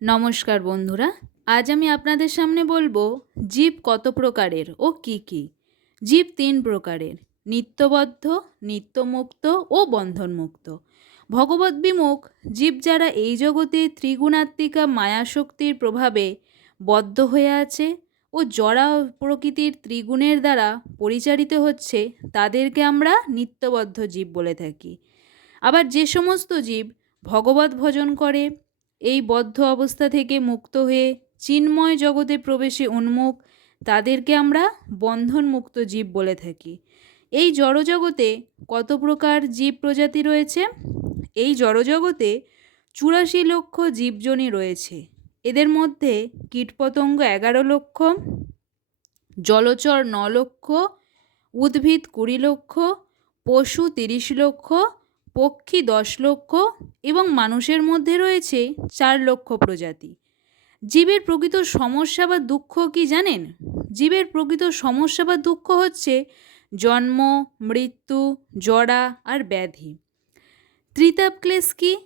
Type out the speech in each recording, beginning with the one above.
নমস্কার বন্ধুরা, আজ আমি আপনাদের সামনে বলব জীব কত প্রকারের ও কি কি। জীব তিন প্রকারের, নিত্যবদ্ধ, নিত্যমুক্ত ও বন্ধনমুক্ত। ভগবত বিমুখ জীব যারা এই জগতে ত্রিগুণাত্মিকা মায়াশক্তির প্রভাবে বদ্ধ হয়ে আছে ও জড়া প্রকৃতির ত্রিগুণের দ্বারা পরিচালিত হচ্ছে, তাদেরকে আমরা নিত্যবদ্ধ জীব বলে থাকি। আবার যে সমস্ত জীব ভগবত ভজন করে এই বদ্ধ অবস্থা থেকে মুক্ত হয়ে চিন্ময় জগতে প্রবেশে উন্মুখ, তাদেরকে আমরা বন্ধনমুক্ত জীব বলে থাকি। এই জড়জগতে কত প্রকার জীব প্রজাতি রয়েছে? এই জড়জগতে চুরাশি লক্ষ জীবজনী রয়েছে। এদের মধ্যে কীটপতঙ্গ এগারো লক্ষ, জলচর ন লক্ষ, উদ্ভিদ কুড়ি লক্ষ, পশু তিরিশ লক্ষ পক্ষী দশ লক্ষ এবং মানুষের মধ্যে রয়েছে চার লক্ষ প্রজাতি। জীবের প্রকৃত সমস্যা বা দুঃখ কি জানেন? জীবের প্রকৃত সমস্যা বা দুঃখ হচ্ছে জন্ম, মৃত্যু, জরা আর ব্যাধি। ত্রিতাপ ক্লেশ কি?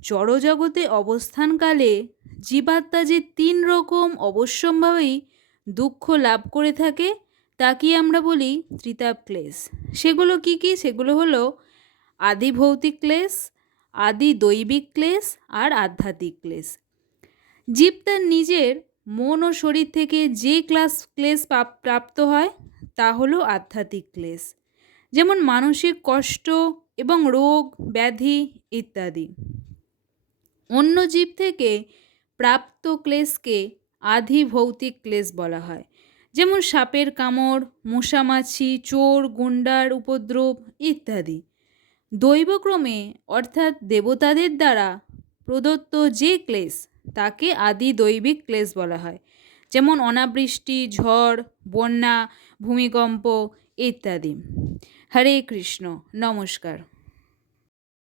জড়জগতে অবস্থানকালে জীবাত্মা যে তিন রকম অবশ্যম্ভাবেই দুঃখ লাভ করে থাকে তাকে আমরা বলি ত্রিতাপ ক্লেশ সেগুলো কি কি? সেগুলো হলো আদি ভৌতিক ক্লেশ, আদি দৈবিক ক্লেশ আর আধ্যাত্মিক ক্লেশ। জীব তার নিজের মন ও শরীর থেকে যে ক্লাস ক্লেশ প্রাপ্ত হয়, তা হলো আধ্যাত্মিক ক্লেশ। যেমন মানসিক কষ্ট এবং রোগ, ব্যাধি ইত্যাদি। অন্য জীব থেকে প্রাপ্ত ক্লেশকে আধি ভৌতিক ক্লেশ বলা হয়। যেমন সাপের কামড় মশামাছি চোর, গুন্ডার উপদ্রব ইত্যাদি। দৈবক্রমে, অর্থাৎ দেবতাদের দ্বারা প্রদত্ত যে ক্লেশ, তাকে আদি দৈবিক ক্লেশ বলা হয়। যেমন অনাবৃষ্টি, ঝড়, বন্যা, ভূমিকম্প ইত্যাদি। হরে কৃষ্ণ, নমস্কার।